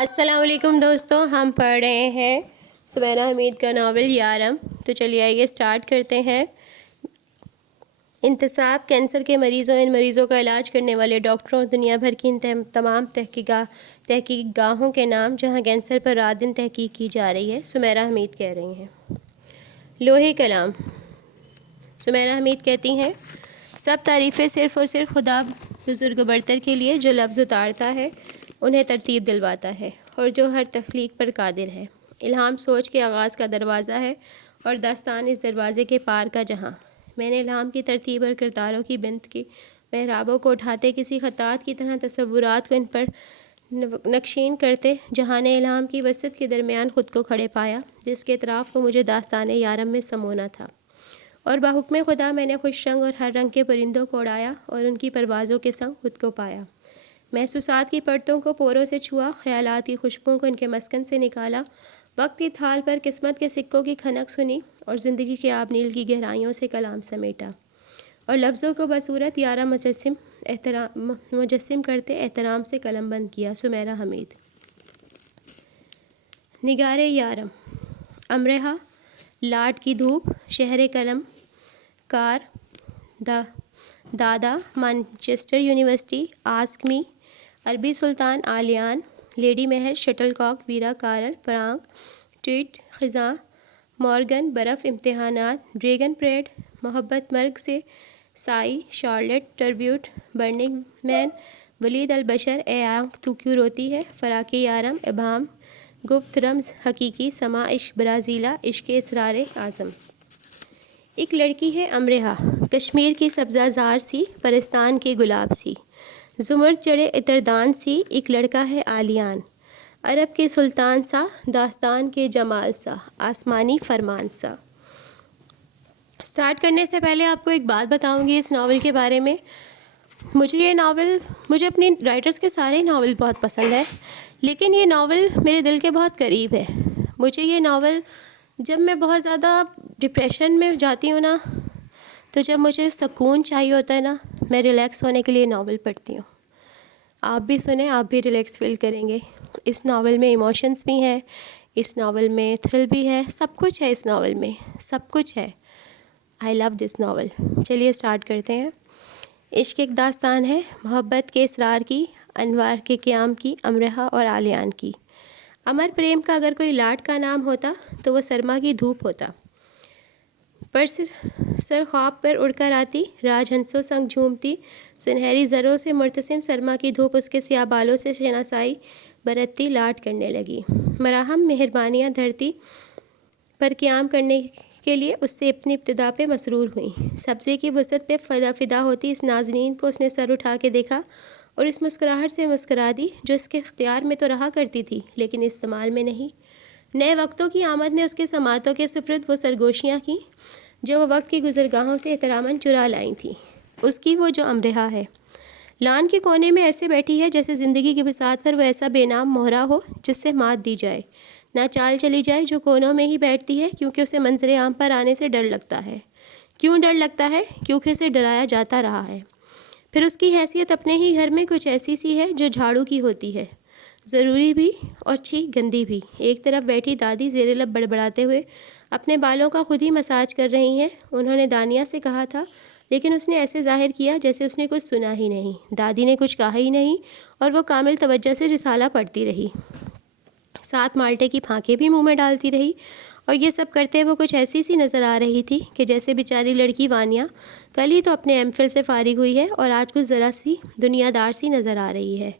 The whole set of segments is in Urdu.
السلام علیکم دوستوں، ہم پڑھ رہے ہیں سمیرہ حمید کا ناول یارم۔ تو چلیے آئیے اسٹارٹ کرتے ہیں۔ انتصاب کینسر کے مریضوں، ان مریضوں کا علاج کرنے والے ڈاکٹروں، دنیا بھر کی ان تمام تحقیق گاہوں کے نام جہاں کینسر پر رات دن تحقیق کی جا رہی ہے، سمیرہ حمید کہہ رہی ہیں۔ لوح کلام۔ سمیرہ حمید کہتی ہیں، سب تعریفیں صرف اور صرف خدا بزرگ و برتر کے لیے جو لفظ اتارتا ہے، انہیں ترتیب دلواتا ہے، اور جو ہر تخلیق پر قادر ہے۔ الہام سوچ کے آغاز کا دروازہ ہے اور داستان اس دروازے کے پار کا جہاں۔ میں نے الہام کی ترتیب اور کرداروں کی بنت کی محرابوں کو اٹھاتے کسی خطاط کی طرح تصورات کو ان پر نقشین کرتے جہاں نے الہام کی وسعت کے درمیان خود کو کھڑے پایا، جس کے اطراف کو مجھے داستان یارم میں سمونا تھا، اور بحکم خدا میں نے خوش رنگ اور ہر رنگ کے پرندوں کو اڑایا اور ان کی پروازوں کے سنگ خود کو پایا۔ محسوسات کی پرتوں کو پوروں سے چھوا، خیالات کی خوشبو کو ان کے مسکن سے نکالا، وقت کی تھال پر قسمت کے سکوں کی کھنک سنی، اور زندگی کے آب نیل کی گہرائیوں سے کلام سمیٹا، اور لفظوں کو بصورت یارہ مجسم کرتے احترام سے قلم بند کیا۔ سمیرہ حمید۔ نگار یارم۔ امرہا، لاٹ کی دھوپ، شہر قلم کار، دادا، مانچسٹر یونیورسٹی، آسک می، عربی سلطان آلیان، لیڈی مہر، شٹل کاک، ویرا کارل، پرانگ، ٹویٹ، خزاں، مورگن، برف، امتحانات، ڈریگن پریڈ، محبت مرگ سے، سائی، شارلٹ، ٹربیوٹ، برننگ مین، ولید البشر، اے آنکھ تو کیوں روتی ہے، فراق یارم، ابہام، گپت رمز، حقیقی سما، عشق برازیلا، عشق اسرار اعظم۔ ایک لڑکی ہے امرہا، کشمیر کی سبزہ زار سی، پرستان کے گلاب سی، زمر چڑھے عطردان سی، ایک لڑکا ہے آلیان، عرب کے سلطان سا، داستان کے جمال سا، آسمانی فرمان سا۔ سٹارٹ کرنے سے پہلے آپ کو ایک بات بتاؤں گی اس ناول کے بارے میں۔ مجھے اپنی رائٹرز کے سارے ناول بہت پسند ہے، لیکن یہ ناول میرے دل کے بہت قریب ہے۔ مجھے یہ ناول، جب میں بہت زیادہ ڈپریشن میں جاتی ہوں نا، تو جب مجھے سکون چاہیے ہوتا ہے نا، میں ریلیکس ہونے کے لیے ناول پڑھتی ہوں۔ آپ بھی سنیں، آپ بھی ریلیکس فیل کریں گے۔ اس ناول میں ایموشنز بھی ہیں، اس ناول میں تھرل بھی ہے، سب کچھ ہے اس ناول میں، سب کچھ ہے۔ آئی لو دس ناول۔ چلیے اسٹارٹ کرتے ہیں۔ عشق ایک داستان ہے، محبت کے اسرار کی، انوار کے قیام کی، امرہا اور آلیان کی۔ امر پریم کا اگر کوئی لاٹ کا نام ہوتا تو وہ سرما کی دھوپ ہوتا، پر سر خواب پر اڑ کر آتی، راج ہنسوں سنگ جھومتی، سنہری زروں سے مرتسم سرما کی دھوپ اس کے سیاہ بالوں سے شناسائی برتتی لاٹ کرنے لگی۔ مراہم مہربانیاں دھرتی پر قیام کرنے کے لیے اس سے اپنی ابتدا پہ مسرور ہوئیں۔ سبزے کی وسعت پہ فدا ہوتی اس نازنین کو اس نے سر اٹھا کے دیکھا اور اس مسکراہٹ سے مسکرا دی جو اس کے اختیار میں تو رہا کرتی تھی لیکن استعمال میں نہیں۔ نئے وقتوں کی آمد نے اس کے سماعتوں کے سپرد وہ سرگوشیاں کی جو وہ وقت کی گزرگاہوں سے احتراماً چرا لائی تھیں، اس کی وہ جو امرہا ہے۔ لان کے کونے میں ایسے بیٹھی ہے جیسے زندگی کی بساط پر وہ ایسا بے نام مہرا ہو جس سے مات دی جائے، نہ چال چلی جائے، جو کونوں میں ہی بیٹھتی ہے کیونکہ اسے منظر عام پر آنے سے ڈر لگتا ہے۔ کیوں ڈر لگتا ہے؟ کیونکہ اسے ڈرایا جاتا رہا ہے۔ پھر اس کی حیثیت اپنے ہی گھر میں کچھ ایسی سی ہے جو جھاڑو کی ہوتی ہے، ضروری بھی اور گندی بھی۔ ایک طرف بیٹھی دادی زیر لب بڑبڑاتے ہوئے اپنے بالوں کا خود ہی مساج کر رہی ہیں۔ انہوں نے دانیہ سے کہا تھا لیکن اس نے ایسے ظاہر کیا جیسے اس نے کچھ سنا ہی نہیں۔ دادی نے کچھ کہا ہی نہیں اور وہ کامل توجہ سے رسالہ پڑھتی رہی، ساتھ مالٹے کی پھانکیں بھی منہ میں ڈالتی رہی، اور یہ سب کرتے وہ کچھ ایسی سی نظر آ رہی تھی کہ جیسے بیچاری لڑکی وانیا کل ہی تو اپنے ایم فل سے فارغ ہوئی ہے اور آج کچھ ذرا سی دنیا دار سی نظر آ رہی ہے۔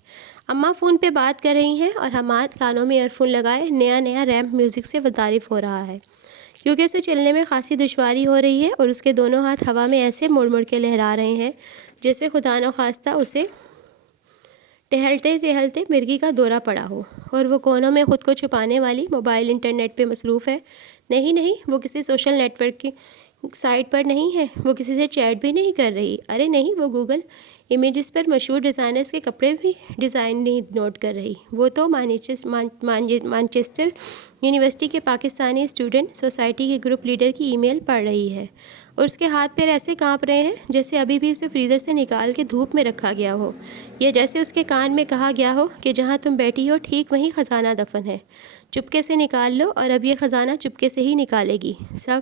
اماں فون پہ بات کر رہی ہیں اور حماد کانوں میں ایئر فون لگائے نیا ریمپ میوزک سے متعارف ہو رہا ہے، کیونکہ اسے چلنے میں خاصی دشواری ہو رہی ہے اور اس کے دونوں ہاتھ ہوا میں ایسے مڑ مڑ کے لہرا رہے ہیں جیسے خدا نخواستہ اسے ٹہلتے ٹہلتے مرگی کا دورہ پڑا ہو، اور وہ کونوں میں خود کو چھپانے والی موبائل انٹرنیٹ پہ مصروف ہے۔ نہیں، وہ کسی سوشل نیٹ ورک کی سائٹ پر نہیں ہے، وہ کسی سے چیٹ بھی نہیں کر رہی، ارے نہیں، وہ گوگل امیجز پر مشہور ڈیزائنرز کے کپڑے بھی ڈیزائن نہیں نوٹ کر رہی، وہ تو مانچسٹر یونیورسٹی کے پاکستانی اسٹوڈنٹ سوسائٹی کے گروپ لیڈر کی ای میل پڑھ رہی ہے، اور اس کے ہاتھ پیر ایسے کانپ رہے ہیں جیسے ابھی بھی اسے فریزر سے نکال کے دھوپ میں رکھا گیا ہو، یا جیسے اس کے کان میں کہا گیا ہو کہ جہاں تم بیٹھی ہو ٹھیک وہیں خزانہ دفن ہے، چپکے سے نکال لو، اور اب یہ خزانہ چپکے سے ہی نکالے گی۔ سب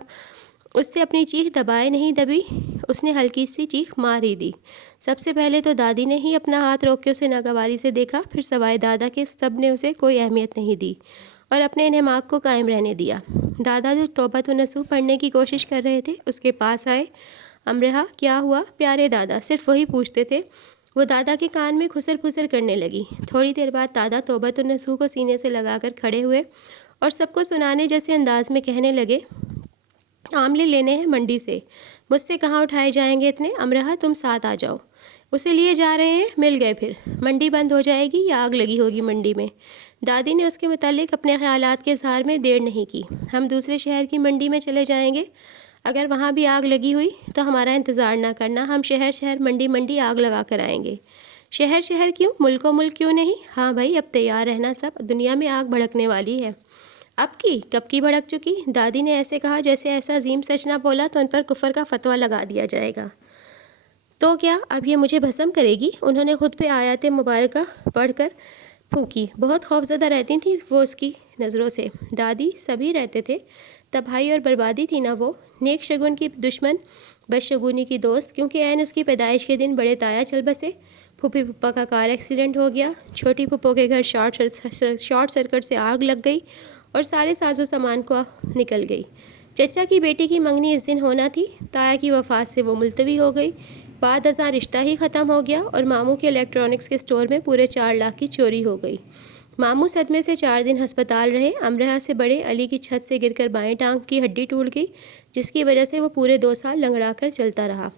اس سے اپنی چیخ دبائے نہیں دبی، اس نے ہلکی سی چیخ مار ہی دی۔ سب سے پہلے تو دادی نے ہی اپنا ہاتھ روک کے اسے ناگواری سے دیکھا، پھر سوائے دادا کے سب نے اسے کوئی اہمیت نہیں دی اور اپنے انہماک کو قائم رہنے دیا۔ دادا جو توبۃ النصوح پڑھنے کی کوشش کر رہے تھے اس کے پاس آئے۔ امرہا، کیا ہوا پیارے دادا، صرف وہی پوچھتے تھے۔ وہ دادا کے کان میں کھسر پھسر کرنے لگی۔ تھوڑی دیر بعد دادا توبۃ النصوح کو سینے سے لگا کر کھڑے ہوئے اور سب کو سنانے جیسے انداز میں کہنے لگے، آملے لینے ہیں منڈی سے، مجھ سے کہاں اٹھائے جائیں گے اتنے، امرہا تم ساتھ آ جاؤ، اسے لیے جا رہے ہیں، مل گئے، پھر منڈی بند ہو جائے گی یا آگ لگی ہوگی منڈی میں۔ دادی نے اس کے متعلق اپنے خیالات کے اظہار میں دیر نہیں کی۔ ہم دوسرے شہر کی منڈی میں چلے جائیں گے، اگر وہاں بھی آگ لگی ہوئی تو ہمارا انتظار نہ کرنا، ہم شہر شہر منڈی آگ لگا کر آئیں گے۔ شہر شہر کیوں، ملک و ملک کیوں نہیں؟ ہاں بھائی، اب تیار رہنا، سب دنیا میں آگ بھڑکنے والی ہے۔ اب کی، کب کی بھڑک چکی؟ دادی نے ایسے کہا جیسے ایسا عظیم سچ نہ بولا تو ان پر کفر کا فتویٰ لگا دیا جائے گا۔ تو کیا اب یہ مجھے بھسم کرے گی؟ انہوں نے خود پہ آیات مبارکہ پڑھ کر پھونکی۔ بہت خوفزدہ رہتی تھیں وہ اس کی نظروں سے۔ دادی، سبھی رہتے تھے، تباہی اور بربادی تھی نا وہ، نیک شگون کی دشمن، بدشگونی کی دوست، کیونکہ عین اس کی پیدائش کے دن بڑے تایا چل بسے۔ پھوپھی پھوپھا کا کار ایکسیڈنٹ ہو گیا، چھوٹی پھوپھو کے گھر شارٹ سرکٹ سے آگ لگ گئی اور سارے ساز و سامان کو نکل گئی۔ چچا کی بیٹی کی منگنی اس دن ہونا تھی، تایا کی وفات سے وہ ملتوی ہو گئی، بعد ازاں رشتہ ہی ختم ہو گیا، اور ماموں کے الیکٹرانکس کے سٹور میں پورے 4 لاکھ کی چوری ہو گئی۔ ماموں صدمے سے 4 دن ہسپتال رہے۔ امرہا سے بڑے علی کی چھت سے گر کر بائیں ٹانگ کی ہڈی ٹوٹ گئی، جس کی وجہ سے وہ پورے 2 سال لنگڑا کر چلتا رہا۔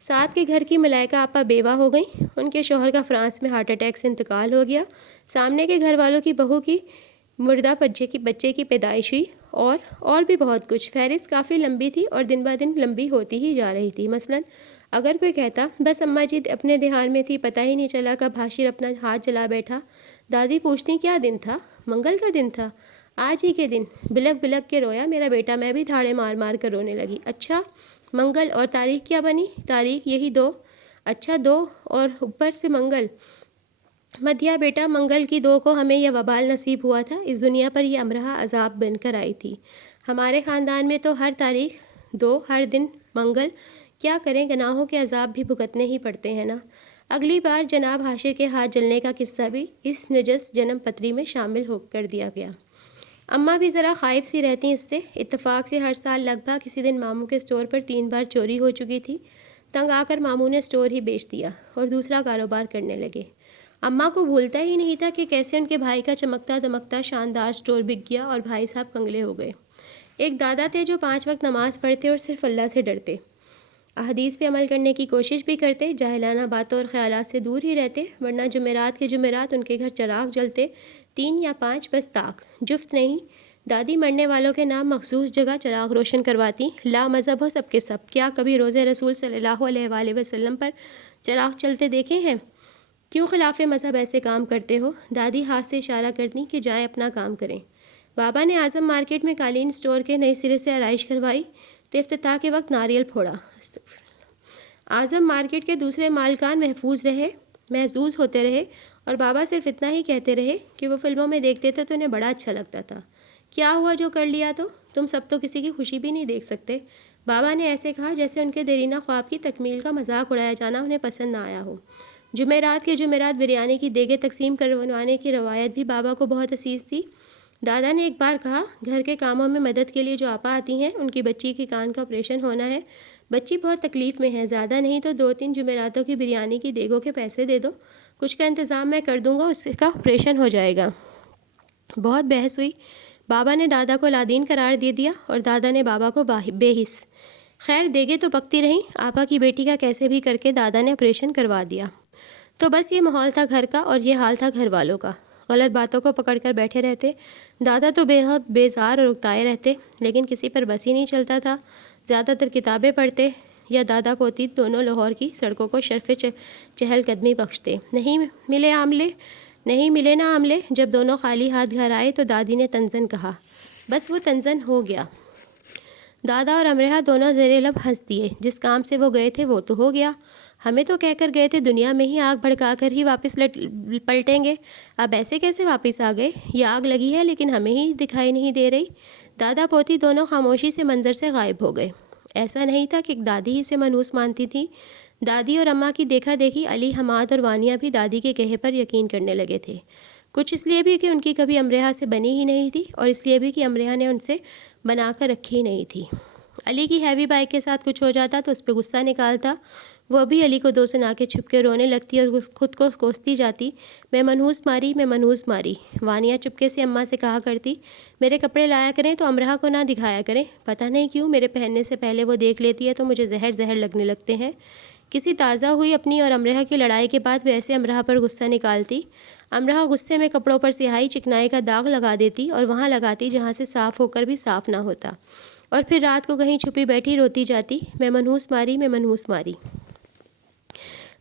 ساتھ کے گھر کی ملائکہ آپا بیوہ ہو گئیں، ان کے شوہر کا فرانس میں ہارٹ اٹیک سے انتقال ہو گیا۔ سامنے کے گھر والوں کی بہو کی مردہ بچے کی پیدائش ہوئی، اور بھی بہت کچھ۔ فہرست کافی لمبی تھی اور دن بہ دن لمبی ہوتی ہی جا رہی تھی۔ مثلاً اگر کوئی کہتا، بس اماں جی اپنے دھیان میں تھی، پتہ ہی نہیں چلا کب حاشر اپنا ہاتھ جلا بیٹھا، دادی پوچھتی کیا دن تھا؟ منگل کا دن تھا، آج ہی کے دن۔ بلک بلک کے رویا میرا بیٹا، میں بھی دھاڑے مار مار کر رونے لگی۔ اچھا منگل، اور تاریخ کیا بنی؟ تاریخ یہی 2۔ اچھا 2 اور اوپر سے منگل۔ مدھیا بیٹا، منگل کی 2 کو ہمیں یہ وبال نصیب ہوا تھا، اس دنیا پر یہ امرہا عذاب بن کر آئی تھی۔ ہمارے خاندان میں تو ہر تاریخ 2، ہر دن منگل، کیا کریں، گناہوں کے عذاب بھی بھگتنے ہی پڑتے ہیں نا۔ اگلی بار جناب حاشر کے ہاتھ جلنے کا قصہ بھی اس نجس جنم پتری میں شامل ہو کر دیا گیا۔ اماں بھی ذرا خائف سی رہتی اس سے۔ اتفاق سے ہر سال لگ بھگ کسی دن ماموں کے سٹور پر 3 بار چوری ہو چکی تھی۔ تنگ آ کر ماموں نے سٹور ہی بیچ دیا اور دوسرا کاروبار کرنے لگے۔ اماں کو بھولتا ہی نہیں تھا کہ کیسے ان کے بھائی کا چمکتا دمکتا شاندار سٹور بک گیا اور بھائی صاحب کنگلے ہو گئے۔ ایک دادا تھے جو 5 وقت نماز پڑھتے اور صرف اللہ سے ڈرتے، احادیث پہ عمل کرنے کی کوشش بھی کرتے، جاہلانہ باتوں اور خیالات سے دور ہی رہتے، ورنہ جمعرات کے جمعرات ان کے گھر چراغ جلتے، 3 یا 5 بس طاق، جفت نہیں۔ دادی مرنے والوں کے نام مخصوص جگہ چراغ روشن کرواتی، لا مذہب ہو سب کے سب۔ کیا کبھی روزے رسول صلی اللہ علیہ وآلہ وسلم پر چراغ چلتے دیکھے ہیں؟ کیوں خلاف مذہب ایسے کام کرتے ہو؟ دادی ہاتھ سے اشارہ کرتی کہ جائیں اپنا کام کریں۔ بابا نے اعظم مارکیٹ میں قالین سٹور کے نئے سرے سے آرائش کروائی تو افتتاح کے وقت ناریل پھوڑا۔ اعظم مارکیٹ کے دوسرے مالکان محظوظ ہوتے رہے اور بابا صرف اتنا ہی کہتے رہے کہ وہ فلموں میں دیکھتے تھے تو انہیں بڑا اچھا لگتا تھا۔ کیا ہوا جو کر لیا تو؟ تم سب تو کسی کی خوشی بھی نہیں دیکھ سکتے۔ بابا نے ایسے کہا جیسے ان کے دیرینہ خواب کی تکمیل کا مذاق اڑایا جانا انہیں پسند نہ آیا ہو۔ جمعرات کے جمعرات بریانی کی دیگیں تقسیم کروانے کی روایت بھی بابا کو بہت عزیز تھی۔ دادا نے ایک بار کہا، گھر کے کاموں میں مدد کے لیے جو آپا آتی ہیں ان کی بچی کی کان کا آپریشن ہونا ہے، بچی بہت تکلیف میں ہے، زیادہ نہیں تو 2-3 جمعراتوں کی بریانی کی دیگوں کے پیسے دے دو، کچھ کا انتظام میں کر دوں گا، اس کا آپریشن ہو جائے گا۔ بہت بحث ہوئی، بابا نے دادا کو لادین قرار دے دیا اور دادا نے بابا کو بے حس۔ خیر دیگیں تو پکتی رہیں، آپا کی بیٹی کا کیسے بھی کر کے دادا نے آپریشن کروا دیا۔ تو بس یہ ماحول تھا گھر کا اور یہ حال تھا گھر والوں کا، غلط باتوں کو پکڑ کر بیٹھے رہتے۔ دادا تو بیزار اور اکتائے رہتے، لیکن کسی پر بس ہی نہیں چلتا تھا۔ زیادہ تر کتابیں پڑھتے، یا دادا پوتی دونوں لاہور کی سڑکوں کو شرف چہل قدمی بخشتے۔ نہیں ملے نا آملے، جب دونوں خالی ہاتھ گھر آئے تو دادی نے تنزن کہا، بس وہ تنزن ہو گیا۔ دادا اور امرہا دونوں زیر لب ہنس دیے، جس کام سے وہ گئے تھے وہ تو ہو گیا، ہمیں تو کہہ کر گئے تھے دنیا میں ہی آگ بھڑکا کر ہی واپس پلٹیں گے، اب ایسے کیسے واپس آ گئے؟ یہ آگ لگی ہے لیکن ہمیں ہی دکھائی نہیں دے رہی۔ دادا پوتی دونوں خاموشی سے منظر سے غائب ہو گئے۔ ایسا نہیں تھا کہ دادی ہی اسے منحوس مانتی تھی، دادی اور اماں کی دیکھا دیکھی علی، حماد اور وانیہ بھی دادی کے کہے پر یقین کرنے لگے تھے، کچھ اس لیے بھی کہ ان کی کبھی امرہا سے بنی ہی نہیں تھی، اور اس لیے بھی کہ امرہا نے ان سے بنا کر رکھی ہی نہیں تھی۔ علی کی ہیوی بائک کے ساتھ کچھ ہو جاتا تو اس پہ غصہ نکالتا، وہ بھی علی کو دو سنا کے چھپ کے رونے لگتی اور خود کو کوستی جاتی، میں منحوس ماری۔ وانیہ چپکے سے اماں سے کہا کرتی، میرے کپڑے لایا کریں تو امرہا کو نہ دکھایا کریں، پتہ نہیں کیوں میرے پہننے سے پہلے وہ دیکھ لیتی ہے تو مجھے زہر لگنے لگتے ہیں۔ کسی تازہ ہوئی اپنی اور امرہا کی لڑائی کے بعد وہ ایسے امرہا پر غصہ نکالتی، امرہا غصے میں کپڑوں پر سیاہی چکنائی کا داغ لگا دیتی اور وہاں لگاتی جہاں سے صاف ہو کر بھی صاف نہ ہوتا، اور پھر رات کو کہیں چھپی بیٹھی روتی جاتی، میں منحوس ماری۔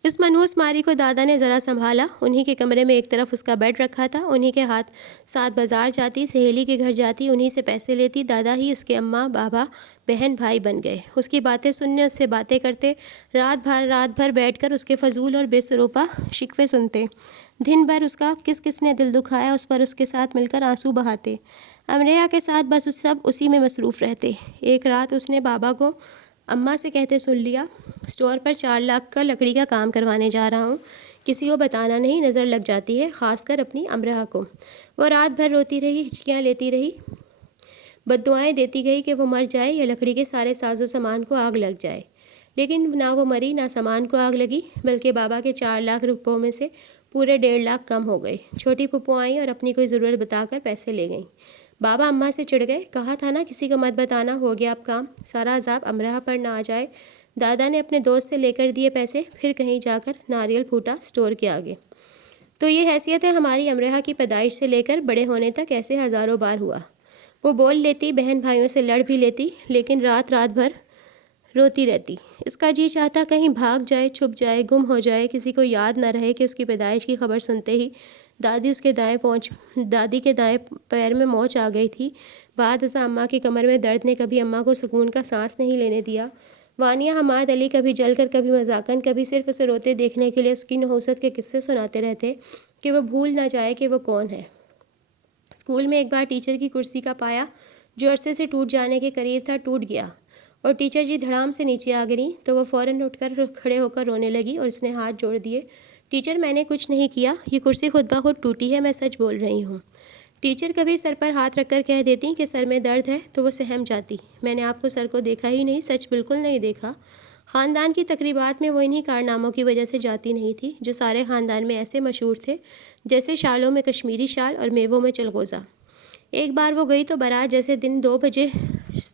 اس منحوس ماری کو دادا نے ذرا سنبھالا، انہی کے کمرے میں ایک طرف اس کا بیڈ رکھا تھا، انہی کے ہاتھ ساتھ بازار جاتی، سہیلی کے گھر جاتی، انہی سے پیسے لیتی، دادا ہی اس کے اماں بابا بہن بھائی بن گئے، اس کی باتیں سننے، اس سے باتیں کرتے، رات بھر بیٹھ کر اس کے فضول اور بے سروپا شکوے سنتے، دن بھر اس کا کس نے دل دکھایا اس پر اس کے ساتھ مل کر آنسو بہاتے، امرہا کے ساتھ بس سب اسی میں مصروف رہتے۔ ایک رات اس نے بابا کو اماں سے کہتے سن لیا، اسٹور پر 4 لاکھ کا لکڑی کا کام کروانے جا رہا ہوں، کسی کو بتانا نہیں، نظر لگ جاتی ہے، خاص کر اپنی امرہا کو۔ وہ رات بھر روتی رہی، ہچکیاں لیتی رہی، بددعائیں دیتی گئی کہ وہ مر جائے یا لکڑی کے سارے ساز و سامان کو آگ لگ جائے، لیکن نہ وہ مری نہ سامان کو آگ لگی، بلکہ بابا کے 4 لاکھ روپوں میں سے پورے 1.5 لاکھ کم ہو گئے۔ چھوٹی پھپھو آئیں اور اپنی کوئی ضرورت بتا کر پیسے لے گئیں۔ بابا اماں سے چڑھ گئے، کہا تھا نا کسی کو مت بتانا، ہو گیا اب کام، سارا عذاب امرہا پر نہ آ جائے۔ دادا نے اپنے دوست سے لے کر دیے پیسے، پھر کہیں جا کر ناریل پھوٹا اسٹور کے آگے۔ تو یہ حیثیت ہے ہماری امرہا کی، پیدائش سے لے کر بڑے ہونے تک ایسے ہزاروں بار ہوا۔ وہ بول لیتی، بہن بھائیوں سے لڑ بھی لیتی، لیکن رات بھر روتی رہتی، اس کا جی چاہتا کہیں بھاگ جائے، چھپ جائے، گم ہو جائے، کسی کو یاد نہ رہے کہ اس کی پیدائش کی خبر سنتے ہی دادی کے دائیں پیر میں موچ آ گئی تھی۔ بعد ازاں اماں کی کمر میں درد نے کبھی اماں کو سکون کا سانس نہیں لینے دیا۔ وانیہ، حماد، علی کبھی جل کر، کبھی مذاقاً، کبھی صرف اسے روتے دیکھنے کے لیے اس کی نحوست کے قصے سناتے رہتے کہ وہ بھول نہ جائے کہ وہ کون ہے۔ اسکول میں ایک بار ٹیچر کی کرسی کا پایا جو عرصے سے ٹوٹ جانے کے قریب تھا ٹوٹ گیا، اور ٹیچر جی دھڑام سے نیچے آ گریں تو وہ فوراً اٹھ کر کھڑے ہو کر رونے لگی اور اس نے ہاتھ جوڑ دیے، ٹیچر میں نے کچھ نہیں کیا، یہ کرسی خود بخود ٹوٹی ہے، میں سچ بول رہی ہوں۔ ٹیچر کبھی سر پر ہاتھ رکھ کر کہہ دیتی کہ سر میں درد ہے تو وہ سہم جاتی، میں نے آپ کو سر کو دیکھا ہی نہیں، سچ بالکل نہیں دیکھا۔ خاندان کی تقریبات میں وہ انہی کارناموں کی وجہ سے جاتی نہیں تھی جو سارے خاندان میں ایسے مشہور تھے، جیسے شالوں میں کشمیری شال اور میووں میں چلغوزہ۔ ایک بار وہ گئی تو بارات جیسے دن 2 بجے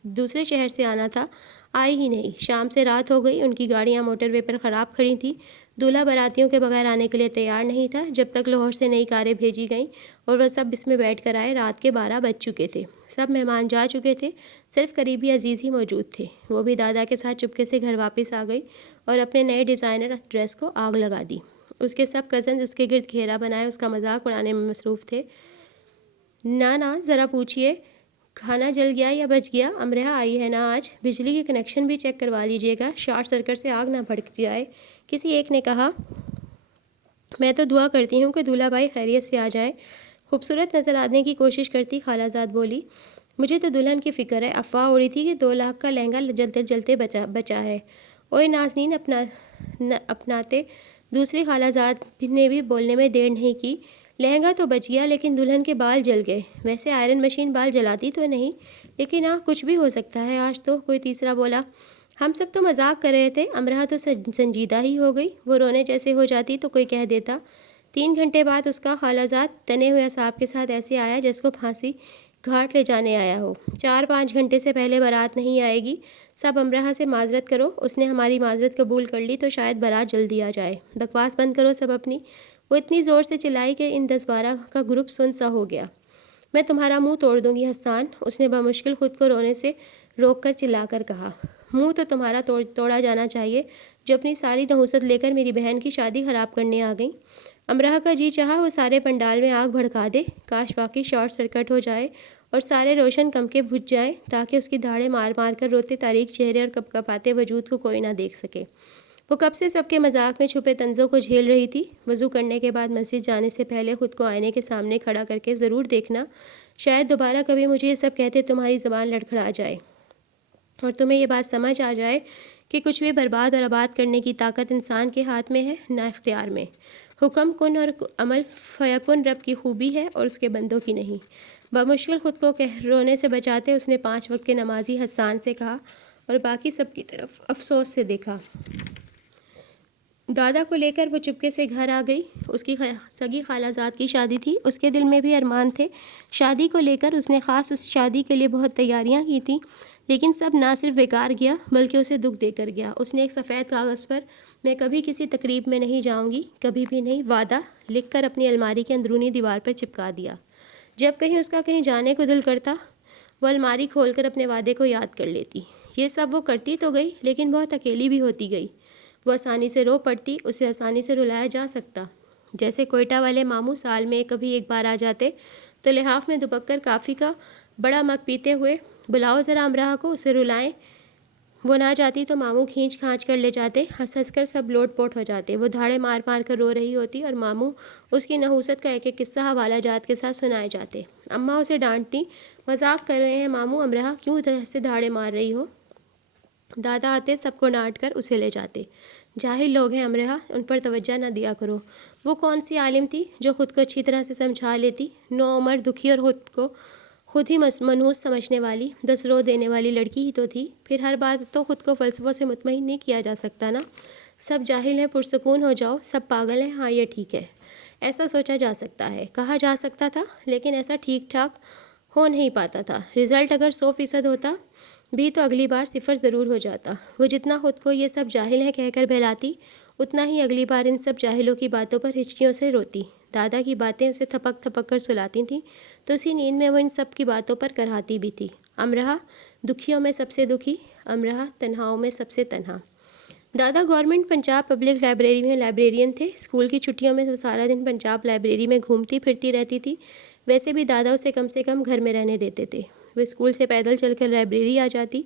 دوسرے شہر سے آنا تھا، آئی ہی نہیں، شام سے رات ہو گئی، ان کی گاڑیاں موٹر وے پر خراب کھڑی تھیں، دولہا باراتیوں کے بغیر آنے کے لیے تیار نہیں تھا، جب تک لاہور سے نئی کاریں بھیجی گئیں اور وہ سب اس میں بیٹھ کر آئے، رات کے 12 بج چکے تھے، سب مہمان جا چکے تھے، صرف قریبی عزیز ہی موجود تھے۔ وہ بھی دادا کے ساتھ چپکے سے گھر واپس آ گئی اور اپنے نئے ڈیزائنر ڈریس کو آگ لگا دی۔ اس کے سب کزنز اس کے گرد گھیرا بنائے اس کا مذاق اڑانے میں مصروف تھے۔ نا ذرا پوچھئے کھانا جل گیا یا بچ گیا، امرہا آئی ہے نا آج، بجلی کے کنیکشن بھی چیک کروا لیجئے گا، شارٹ سرکٹ سے آگ نہ بھڑک جائے، کسی ایک نے کہا۔ میں تو دعا کرتی ہوں کہ دولہا بھائی خیریت سے آ جائیں، خوبصورت نظر آنے کی کوشش کرتی خالہ زاد بولی۔ مجھے تو دلہن کی فکر ہے، افواہ اڑی تھی کہ 2 لاکھ کا لہنگا جلتے جلتے بچا ہے۔ اوئے نازنین اپناتے دوسری خالہ زاد نے بھی بولنے میں دیر نہیں کی، لہنگا تو بچ گیا لیکن دلہن کے بال جل گئے، ویسے آئرن مشین بال جلاتی تو نہیں، لیکن کچھ بھی ہو سکتا ہے آج تو، کوئی تیسرا بولا۔ ہم سب تو مذاق کر رہے تھے، امرہا تو سنجیدہ ہی ہو گئی، وہ رونے جیسے ہو جاتی تو کوئی کہہ دیتا 3 گھنٹے بعد اس کا خالہ زاد تنے ہوئے اعصاب کے ساتھ ایسے آیا جس کو پھانسی گھاٹ لے جانے آیا ہو، 4-5 گھنٹے سے پہلے بارات نہیں آئے گی، سب امرہا سے معذرت کرو، اس نے ہماری معذرت قبول کر لی تو شاید بارات جلدی آ جائے، بکواس بند کرو سب اپنی۔ وہ اتنی زور سے چلائی کہ ان 10-12 کا گروپ سن سا ہو گیا۔ میں تمہارا منہ توڑ دوں گی حسان، اس نے بمشکل خود کو رونے سے روک کر چلا کر کہا۔ منہ تو تمہارا توڑا جانا چاہیے جو اپنی ساری نحوست لے کر میری بہن کی شادی خراب کرنے آ گئیں۔ امرا کا جی چاہا وہ سارے پنڈال میں آگ بھڑکا دے، کاش واقعی شارٹ سرکٹ ہو جائے اور سارے روشن کم کے بجھ جائیں تاکہ اس کی دھاڑیں مار مار کر روتے تاریک چہرے اور کپکپاتے وجود کو کوئی نہ دیکھ سکے۔ وہ کب سے سب کے مذاق میں چھپے طنزوں کو جھیل رہی تھی۔ وضو کرنے کے بعد مسجد جانے سے پہلے خود کو آئینے کے سامنے کھڑا کر کے ضرور دیکھنا، شاید دوبارہ کبھی مجھے یہ سب کہتے تمہاری زبان لڑکھڑا جائے اور تمہیں یہ بات سمجھ آ جائے کہ کچھ بھی برباد اور آباد کرنے کی طاقت انسان کے ہاتھ میں ہے، نہ اختیار میں۔ حکم کن اور عمل فیکن رب کی خوبی ہے اور اس کے بندوں کی نہیں۔ بمشکل خود کو رونے سے بچاتے اس نے 5 وقت کے نمازی حسان سے کہا اور باقی سب کی طرف افسوس سے دیکھا۔ دادا کو لے کر وہ چپکے سے گھر آ گئی۔ اس کی سگی خالہ زاد کی شادی تھی، اس کے دل میں بھی ارمان تھے شادی کو لے کر۔ اس نے خاص اس شادی کے لیے بہت تیاریاں کی تھیں، لیکن سب نہ صرف بیکار گیا بلکہ اسے دکھ دے کر گیا۔ اس نے ایک سفید کاغذ پر میں کبھی کسی تقریب میں نہیں جاؤں گی، کبھی بھی نہیں، وعدہ لکھ کر اپنی الماری کے اندرونی دیوار پر چپکا دیا۔ جب کہیں اس کا کہیں جانے کو دل کرتا وہ الماری کھول کر اپنے وعدے کو یاد کر لیتی۔ یہ سب وہ کرتی تو گئی لیکن بہت اکیلی بھی ہوتی گئی۔ وہ آسانی سے رو پڑتی، اسے آسانی سے رلایا جا سکتا۔ جیسے کوئٹہ والے ماموں سال میں کبھی ایک بار آ جاتے تو لحاف میں دبک کر کافی کا بڑا مگ پیتے ہوئے، بلاؤ ذرا امراہ کو، اسے رلائیں۔ وہ نہ جاتی تو ماموں کھینچ کھانچ کر لے جاتے، ہنس ہنس کر سب لوٹ پوٹ ہو جاتے۔ وہ دھاڑے مار مار کر رو رہی ہوتی اور ماموں اس کی نحوست کا ایک ایک قصہ حوالہ جات کے ساتھ سنائے جاتے۔ اماں اسے ڈانٹتی، مذاق کر رہے ہیں ماموں، امراہ کیوں ایسے دھاڑے مار رہی ہو؟ دادا آتے سب کو ڈانٹ کر اسے لے جاتے۔ جاہل لوگ ہیں امراہ، ان پر توجہ نہ دیا کرو۔ وہ کون سی عالم تھی جو خود کو اچھی طرح سے سمجھا لیتی؟ نوعمر، دکھی اور خود ہی منحوس سمجھنے والی 10 رو دینے والی لڑکی ہی تو تھی۔ پھر ہر بار تو خود کو فلسفوں سے مطمئن نہیں کیا جا سکتا نا۔ سب جاہل ہیں، پرسکون ہو جاؤ، سب پاگل ہیں، ہاں یہ ٹھیک ہے۔ ایسا سوچا جا سکتا ہے، کہا جا سکتا تھا، لیکن ایسا ٹھیک ٹھاک ہو نہیں پاتا تھا۔ رزلٹ اگر 100% ہوتا بھی تو اگلی بار 0 ضرور ہو جاتا۔ وہ جتنا خود کو یہ سب جاہل ہیں کہہ کر بہلاتی، اتنا ہی اگلی بار ان سب جاہلوں کی باتوں پر ہچکیوں سے روتی۔ دادا کی باتیں اسے تھپک تھپک کر سلاتی تھیں تو اسی نیند میں وہ ان سب کی باتوں پر کرہاتی بھی تھی۔ امراہ دکھیوں میں سب سے دکھی، امراہ تنہاؤں میں سب سے تنہا۔ دادا گورنمنٹ پنجاب پبلک لائبریری میں لائبریرین تھے۔ اسکول کی چھٹیوں میں وہ سارا دن پنجاب لائبریری میں گھومتی پھرتی رہتی تھی۔ ویسے بھی دادا اسے کم سے کم گھر میں رہنے دیتے تھے۔ وہ اسکول سے پیدل چل کر لائبریری آ جاتی،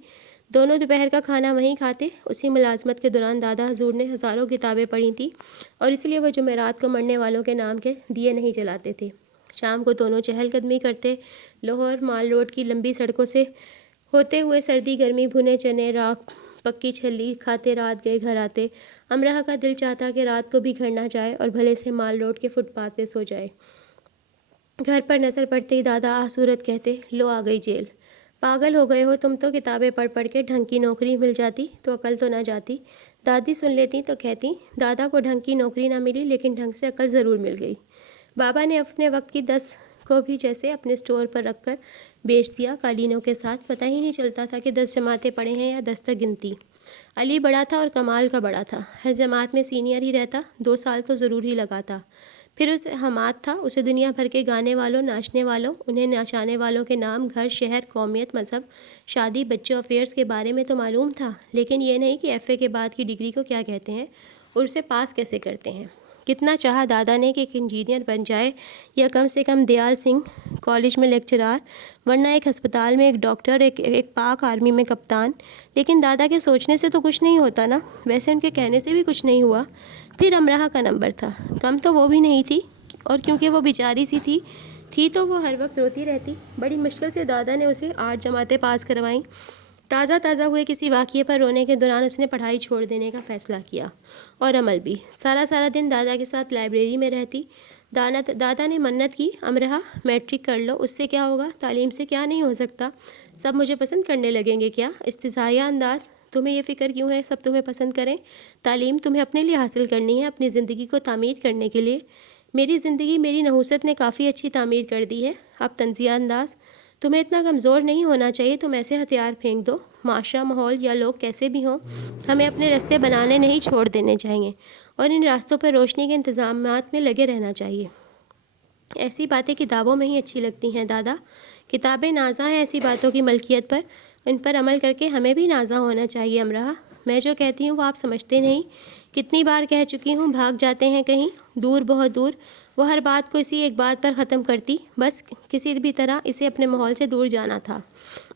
دونوں دوپہر کا کھانا وہیں کھاتے۔ اسی ملازمت کے دوران دادا حضور نے ہزاروں کتابیں پڑھی تھیں اور اس لیے وہ جمعرات کو مرنے والوں کے نام کے دیے نہیں جلاتے تھے۔ شام کو دونوں چہل قدمی کرتے، لاہور مال روڈ کی لمبی سڑکوں سے ہوتے ہوئے، سردی گرمی، بھنے چنے، راکھ، پکی چھلی کھاتے رات گئے گھر آتے۔ امراہ کا دل چاہتا کہ رات کو بھی گھر نہ جائے اور بھلے سے مال روڈ کے فٹ پاتھ پہ سو جائے۔ گھر پر نظر پڑتے ہی دادا صورت کہتے، لو آ گئی جیل۔ پاگل ہو گئے ہو تم تو، کتابیں پڑھ پڑھ کے ڈھنگ کی نوکری مل جاتی تو عقل تو نہ جاتی۔ دادی سن لیتی تو کہتی، دادا کو ڈھنگ کی نوکری نہ ملی لیکن ڈھنگ سے عقل ضرور مل گئی۔ بابا نے اپنے وقت کی 10 کو بھی جیسے اپنے سٹور پر رکھ کر بیچ دیا قالینوں کے ساتھ۔ پتہ ہی نہیں چلتا تھا کہ 10 جماعتیں پڑھے ہیں یا 10 تک گنتی۔ علی بڑا تھا اور کمال کا بڑا تھا، ہر جماعت میں سینئر ہی رہتا، 2 سال تو ضرور ہی لگاتا۔ پھر اسے حماد تھا، اسے دنیا بھر کے گانے والوں، ناچنے والوں، انہیں نچانے والوں کے نام، گھر، شہر، قومیت، مذہب، شادی، بچوں، افیئرز کے بارے میں تو معلوم تھا، لیکن یہ نہیں کہ ایف اے کے بعد کی ڈگری کو کیا کہتے ہیں اور اسے پاس کیسے کرتے ہیں۔ کتنا چاہا دادا نے کہ ایک انجینئر بن جائے یا کم سے کم دیال سنگھ کالج میں لیکچرار، ورنہ ایک ہسپتال میں ایک ڈاکٹر، ایک پاک آرمی میں کپتان، لیکن دادا کے سوچنے سے تو کچھ نہیں ہوتا نا، ویسے ان کے کہنے سے بھی کچھ نہیں ہوا۔ پھر امراہ کا نمبر تھا، کم تو وہ بھی نہیں تھی، اور کیونکہ وہ بیچاری سی تھی تو وہ ہر وقت روتی رہتی۔ بڑی مشکل سے دادا نے اسے 8 جماعتیں پاس کروائیں۔ تازہ ہوئے کسی واقعے پر رونے کے دوران اس نے پڑھائی چھوڑ دینے کا فیصلہ کیا، اور عمل بھی۔ سارا دن دادا کے ساتھ لائبریری میں رہتی۔ دادا نے منت کی، امراہ میٹرک کر لو، اس سے کیا ہوگا، تعلیم سے کیا نہیں ہو سکتا، سب مجھے پسند کرنے لگیں گے کیا؟ استہزائیہ انداز، تمہیں یہ فکر کیوں ہے سب تمہیں پسند کریں؟ تعلیم تمہیں اپنے لیے حاصل کرنی ہے، اپنی زندگی کو تعمیر کرنے کے لیے۔ میری زندگی میری نحوست نے کافی اچھی تعمیر کر دی ہے۔ اب تنزیہ انداز، تمہیں اتنا کمزور نہیں ہونا چاہیے، تم ایسے ہتھیار پھینک دو، معاشرہ، ماحول یا لوگ کیسے بھی ہوں، ہمیں اپنے راستے بنانے نہیں چھوڑ دینے چاہیے اور ان راستوں پر روشنی کے انتظامات میں لگے رہنا چاہیے۔ ایسی باتیں کتابوں میں ہی اچھی لگتی ہیں دادا. کتابیں نازاں ہیں ایسی باتوں کی ملکیت پر، ان پر عمل کر کے ہمیں بھی نازاں ہونا چاہیے امرا. میں جو کہتی ہوں وہ آپ سمجھتے نہیں. کتنی بار کہہ چکی ہوں بھاگ جاتے ہیں کہیں دور، بہت دور. وہ ہر بات کو اسی ایک بات پر ختم کرتی، بس کسی بھی طرح اسے اپنے ماحول سے دور جانا تھا.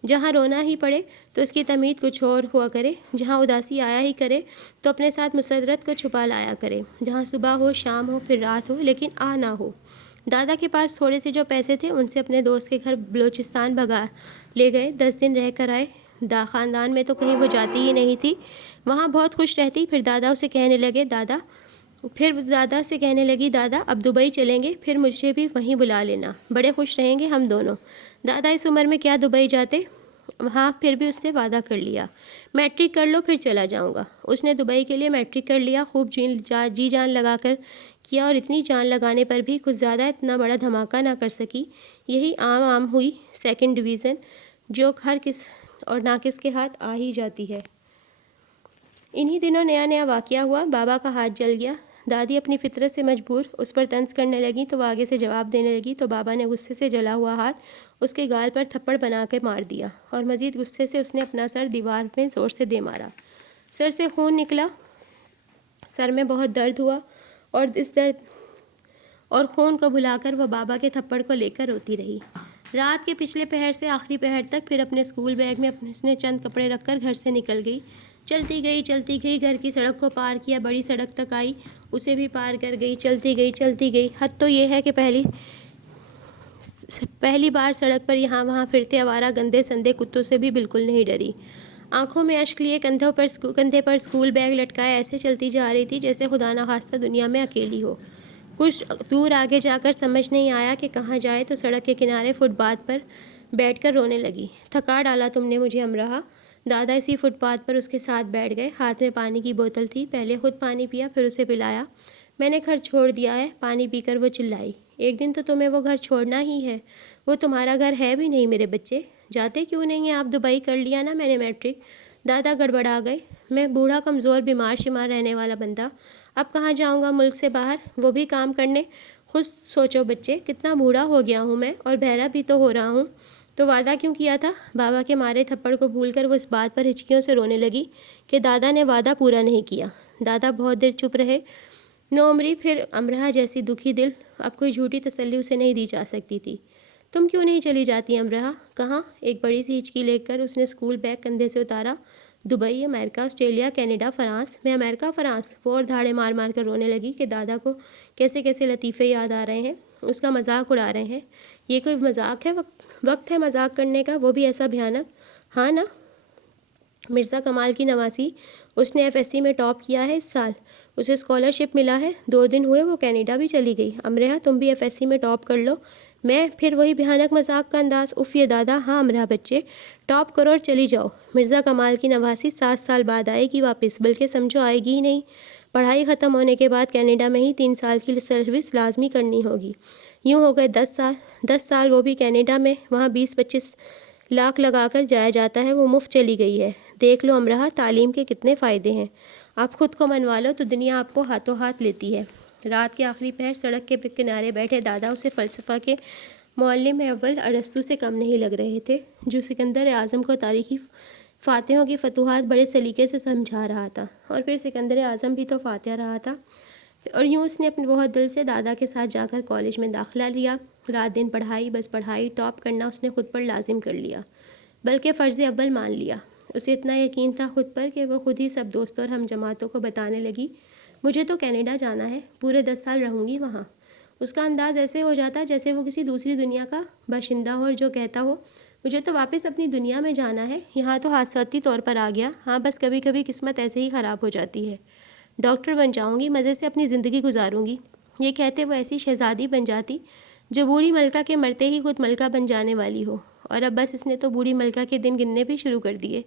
جہاں رونا ہی پڑے تو اس کی تمید کچھ اور ہوا کرے، جہاں اداسی آیا ہی کرے تو اپنے ساتھ مسرت کو چھپا لایا کرے. جہاں صبح ہو، شام ہو، پھر رات ہو، لیکن نہ ہو. دادا کے پاس تھوڑے سے جو پیسے تھے ان سے اپنے دوست کے گھر بلوچستان بھگا لے گئے. 10 دن رہ کر آئے. خاندان میں تو کہیں وہ جاتی ہی نہیں تھی، وہاں بہت خوش رہتی. پھر دادا سے کہنے لگی دادا اب دبئی چلیں گے، پھر مجھے بھی وہیں بلا لینا، بڑے خوش رہیں گے ہم دونوں. دادا اس عمر میں کیا دبئی جاتے. ہاں پھر بھی اس نے وعدہ کر لیا، میٹرک کر لو پھر چلا جاؤں گا. اس نے دبئی کے لیے میٹرک کر لیا، خوب جی جان لگا کر کیا، اور اتنی جان لگانے پر بھی کچھ زیادہ اتنا بڑا دھماکہ نہ کر سکی. یہی عام ہوئی 2nd ڈویژن، جو ہر کس اور ناقص کے ہاتھ آ ہی جاتی ہے. انہی دنوں نیا واقعہ ہوا. بابا کا ہاتھ جل گیا. دادی اپنی فطرت سے مجبور اس پر طنز کرنے لگی تو وہ آگے سے جواب دینے لگی تو بابا نے غصے سے جلا ہوا ہاتھ اس کے گال پر تھپڑ بنا کے مار دیا، اور مزید غصے سے اس نے اپنا سر دیوار میں زور سے دے مارا. سر سے خون نکلا. سر میں بہت درد ہوا، اور اس درد اور خون کو بھلا کر وہ بابا کے تھپڑ کو لے کر روتی رہی. رات کے پچھلے پہر سے آخری پہر تک. پھر اپنے اسکول بیگ میں اس نے چند کپڑے رکھ کر گھر سے نکل گئی. چلتی گئی گھر کی سڑک کو پار کیا، بڑی سڑک تک آئی، اسے بھی پار کر گئی. چلتی گئی. حد تو یہ ہے کہ پہلی بار سڑک پر یہاں وہاں پھرتے آوارہ گندے سندے کتوں سے بھی بالکل نہیں ڈری. آنکھوں میں اشک لیے کندھے پر اسکول بیگ لٹکائے ایسے چلتی جا رہی تھی جیسے خدا نخواستہ دنیا میں اکیلی ہو. کچھ دور آگے جا کر سمجھ نہیں آیا کہ کہاں جائے تو سڑک کے کنارے فٹ پاتھ پر بیٹھ کر رونے لگی. تھکا ڈالا تم نے مجھے امرا. دادا اسی فٹ پاتھ پر اس کے ساتھ بیٹھ گئے. ہاتھ میں پانی کی بوتل تھی. پہلے خود پانی پیا، پھر اسے پلایا. میں نے گھر چھوڑ دیا ہے. پانی پی کر وہ چلائی. ایک دن تو تمہیں وہ گھر چھوڑنا ہی ہے. وہ تمہارا گھر ہے بھی نہیں میرے بچے. جاتے کیوں نہیں ہیں آپ دبئی؟ کر لیا نا میں نے میٹرک. دادا گڑبڑا گئے. میں بوڑھا کمزور بیمار شمار رہنے والا بندہ، اب کہاں جاؤں گا ملک سے باہر، وہ بھی کام کرنے. خود سوچو بچے، کتنا بوڑھا ہو گیا ہوں میں، اور بہرا بھی تو ہو رہا ہوں. تو وعدہ کیوں کیا تھا؟ بابا کے مارے تھپڑ کو بھول کر وہ اس بات پر ہچکیوں سے رونے لگی کہ دادا نے وعدہ پورا نہیں کیا. دادا بہت دیر چپ رہے. نوعمری پھر امرا جیسی دکھی دل اب کوئی جھوٹی تسلی اسے نہیں دی جا سکتی تھی. تم کیوں نہیں چلی جاتی امرا؟ کہاں؟ ایک بڑی سی ہچکی لے کر اس نے اسکول بیگ کندھے سے اتارا. دبئی، امریکہ، آسٹریلیا، کینیڈا، فرانس. میں امریکہ، فرانس. وہ اور دھاڑے مار مار کر رونے لگی کہ دادا کو کیسے کیسے لطیفے یاد آ رہے ہیں، اس کا مذاق اڑا رہے ہیں. یہ کوئی مذاق ہے؟ وقت ہے مذاق کرنے کا، وہ بھی ایسا بھیانک. ہاں نا؟ مرزا کمال کی نواسی. اس نے FSC میں ٹاپ کیا ہے اس سال. اسے اسکالرشپ ملا ہے. 2 دن ہوئے وہ کینیڈا بھی چلی گئی. امرا تم بھی FSC میں ٹاپ کر لو. میں پھر وہی بھیانک مذاق کا انداز. اف یہ دادا. ہاں امرا بچے، ٹاپ کرو اور چلی جاؤ. مرزا کمال کی نواسی 7 سال بعد آئے گی واپس، بلکہ سمجھو آئے گی ہی نہیں. پڑھائی ختم ہونے کے بعد کینیڈا میں ہی 3 سال کی سروس لازمی کرنی ہوگی. یوں ہو گئے 10 سال. 10 سال وہ بھی کینیڈا میں. وہاں 20-25 لاکھ لگا کر جایا جاتا ہے، وہ مفت چلی گئی ہے. دیکھ لو امرا، تعلیم کے کتنے فائدے ہیں. آپ خود کو منوا لو تو دنیا آپ کو ہاتھوں ہاتھ لیتی ہے. رات کے آخری پہر سڑک کے کنارے بیٹھے دادا اسے فلسفہ کے معلم اول ارسطو سے کم نہیں لگ رہے تھے، جو سکندر اعظم کو تاریخی فاتحوں کی فتوحات بڑے سلیقے سے سمجھا رہا تھا. اور پھر سکندر اعظم بھی تو فاتح رہا تھا. اور یوں اس نے اپنے بہت دل سے دادا کے ساتھ جا کر کالج میں داخلہ لیا. رات دن پڑھائی، بس پڑھائی. ٹاپ کرنا اس نے خود پر لازم کر لیا، بلکہ فرض اول مان لیا. اسے اتنا یقین تھا خود پر کہ وہ خود ہی سب دوستوں اور ہم جماعتوں کو بتانے لگی، مجھے تو کینیڈا جانا ہے، پورے 10 سال رہوں گی وہاں. اس کا انداز ایسے ہو جاتا جیسے وہ کسی دوسری دنیا کا باشندہ ہو اور جو کہتا ہو مجھے تو واپس اپنی دنیا میں جانا ہے، یہاں تو حادثاتی طور پر آ گیا. ہاں بس کبھی کبھی قسمت ایسے ہی خراب ہو جاتی ہے. ڈاکٹر بن جاؤں گی، مزے سے اپنی زندگی گزاروں گی. یہ کہتے وہ ایسی شہزادی بن جاتی جو بوڑھی ملکہ کے مرتے ہی خود ملکہ بن جانے والی ہو. اور اب بس اس نے تو بوڑھی ملکہ کے دن گننے بھی شروع کر دیے.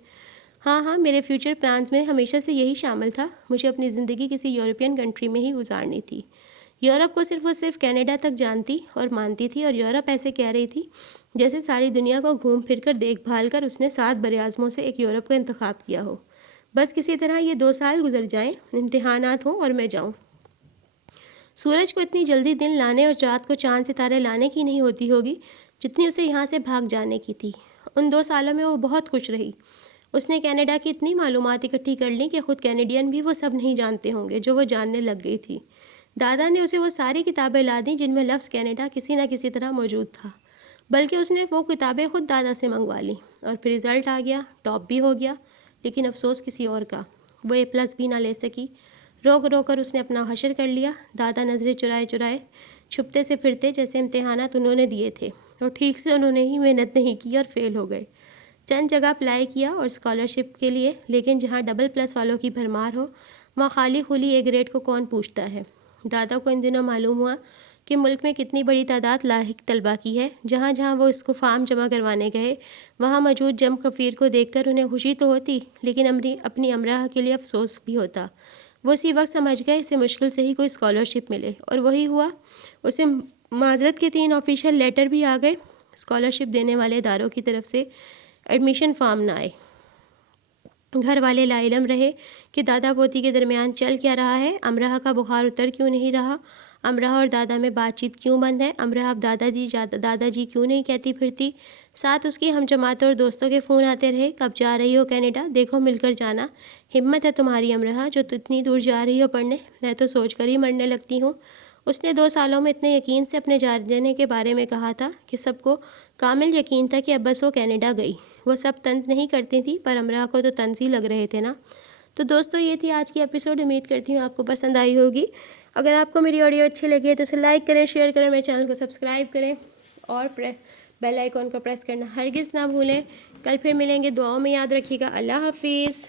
ہاں میرے فیوچر پلانز میں ہمیشہ سے یہی شامل تھا. مجھے اپنی زندگی کسی یورپین کنٹری میں ہی گزارنی تھی. یورپ کو صرف کینیڈا تک جانتی اور مانتی تھی، اور یورپ ایسے کہہ رہی تھی جیسے ساری دنیا کو گھوم پھر کر دیکھ بھال کر اس نے 7 براعظموں سے ایک یورپ کا انتخاب کیا ہو. بس کسی طرح یہ 2 سال گزر جائیں، امتحانات ہوں اور میں جاؤں. سورج کو اتنی جلدی دن لانے اور رات کو چاند ستارے لانے کی نہیں ہوتی ہوگی جتنی اسے یہاں سے بھاگ جانے کی تھی۔ ان 2 سالوں میں وہ بہت خوش رہی۔ اس نے کینیڈا کی اتنی معلومات اکٹھی کر لیں کہ خود کینیڈین بھی وہ سب نہیں جانتے ہوں گے جو وہ جاننے لگ گئی تھی۔ دادا نے اسے وہ ساری کتابیں لا دیں جن میں لفظ کینیڈا کسی نہ کسی طرح موجود تھا، بلکہ اس نے وہ کتابیں خود دادا سے منگوا لیں، اور پھر رزلٹ آ گیا، ٹاپ بھی ہو گیا، لیکن افسوس کسی اور کا۔ وہ A+ بھی نہ لے سکی۔ رو کر اس نے اپنا حشر کر لیا۔ دادا نظریں چرائے چھپتے سے پھرتے جیسے امتحانات انہوں نے دیے تھے اور ٹھیک سے انہوں نے ہی محنت نہیں کی اور فیل ہو گئے۔ چند جگہ اپلائی کیا اور اسکالرشپ کے لیے، لیکن جہاں ++ والوں کی بھرمار ہو وہاں خالی A گریڈ کو کون پوچھتا ہے۔ دادا کو ان دنوں معلوم ہوا کہ ملک میں کتنی بڑی تعداد لاحق طلباء کی ہے۔ جہاں جہاں وہ اس کو فارم جمع کروانے گئے وہاں موجود جم کفیر کو دیکھ کر انہیں خوشی تو ہوتی، لیکن اپنی امراح کے لیے افسوس بھی ہوتا۔ وہ اسی وقت سمجھ گئے اسے مشکل سے ہی کوئی اسکالرشپ ملے، اور وہی ہوا۔ اسے معذرت کے 3 آفیشیل لیٹر بھی آ گئے، اسکالرشپ دینے والے اداروں کی طرف سے ایڈمیشن فارم نہ آئے۔ گھر والے لا علم رہے کہ دادا پوتی کے درمیان چل کیا رہا ہے۔ امراح کا بخار اتر کیوں نہیں رہا؟ امراح اور دادا میں بات چیت کیوں بند ہے؟ امراح اب دادا جی کیوں نہیں کہتی پھرتی؟ ساتھ اس کی ہم جماعتوں اور دوستوں کے فون آتے رہے، کب جا رہی ہو کینیڈا؟ دیکھو مل کر جانا۔ ہمت ہے تمہاری امراح جو اتنی دور جا رہی ہو پڑھنے، میں تو سوچ کر ہی مرنے لگتی ہوں۔ اس نے 2 سالوں میں اتنے یقین سے اپنے جانے کے بارے میں کہا تھا کہ سب کو کامل یقین تھا کہ اب بس وہ کینیڈا گئی۔ وہ سب طنز نہیں کرتی تھی، پر امراح کو تو طنز ہی لگ رہے تھے نا۔ تو دوستو، یہ تھی آج کی ایپیسوڈ۔ امید کرتی ہوں آپ کو پسند آئی ہوگی۔ اگر آپ کو میری آڈیو اچھی لگی ہے تو اسے لائک کریں، شیئر کریں، میرے چینل کو سبسکرائب کریں اور بیل آئیکن کو پریس کرنا ہرگز نہ بھولیں۔ کل پھر ملیں گے، دعاؤں میں یاد رکھیے گا۔ اللہ حافظ۔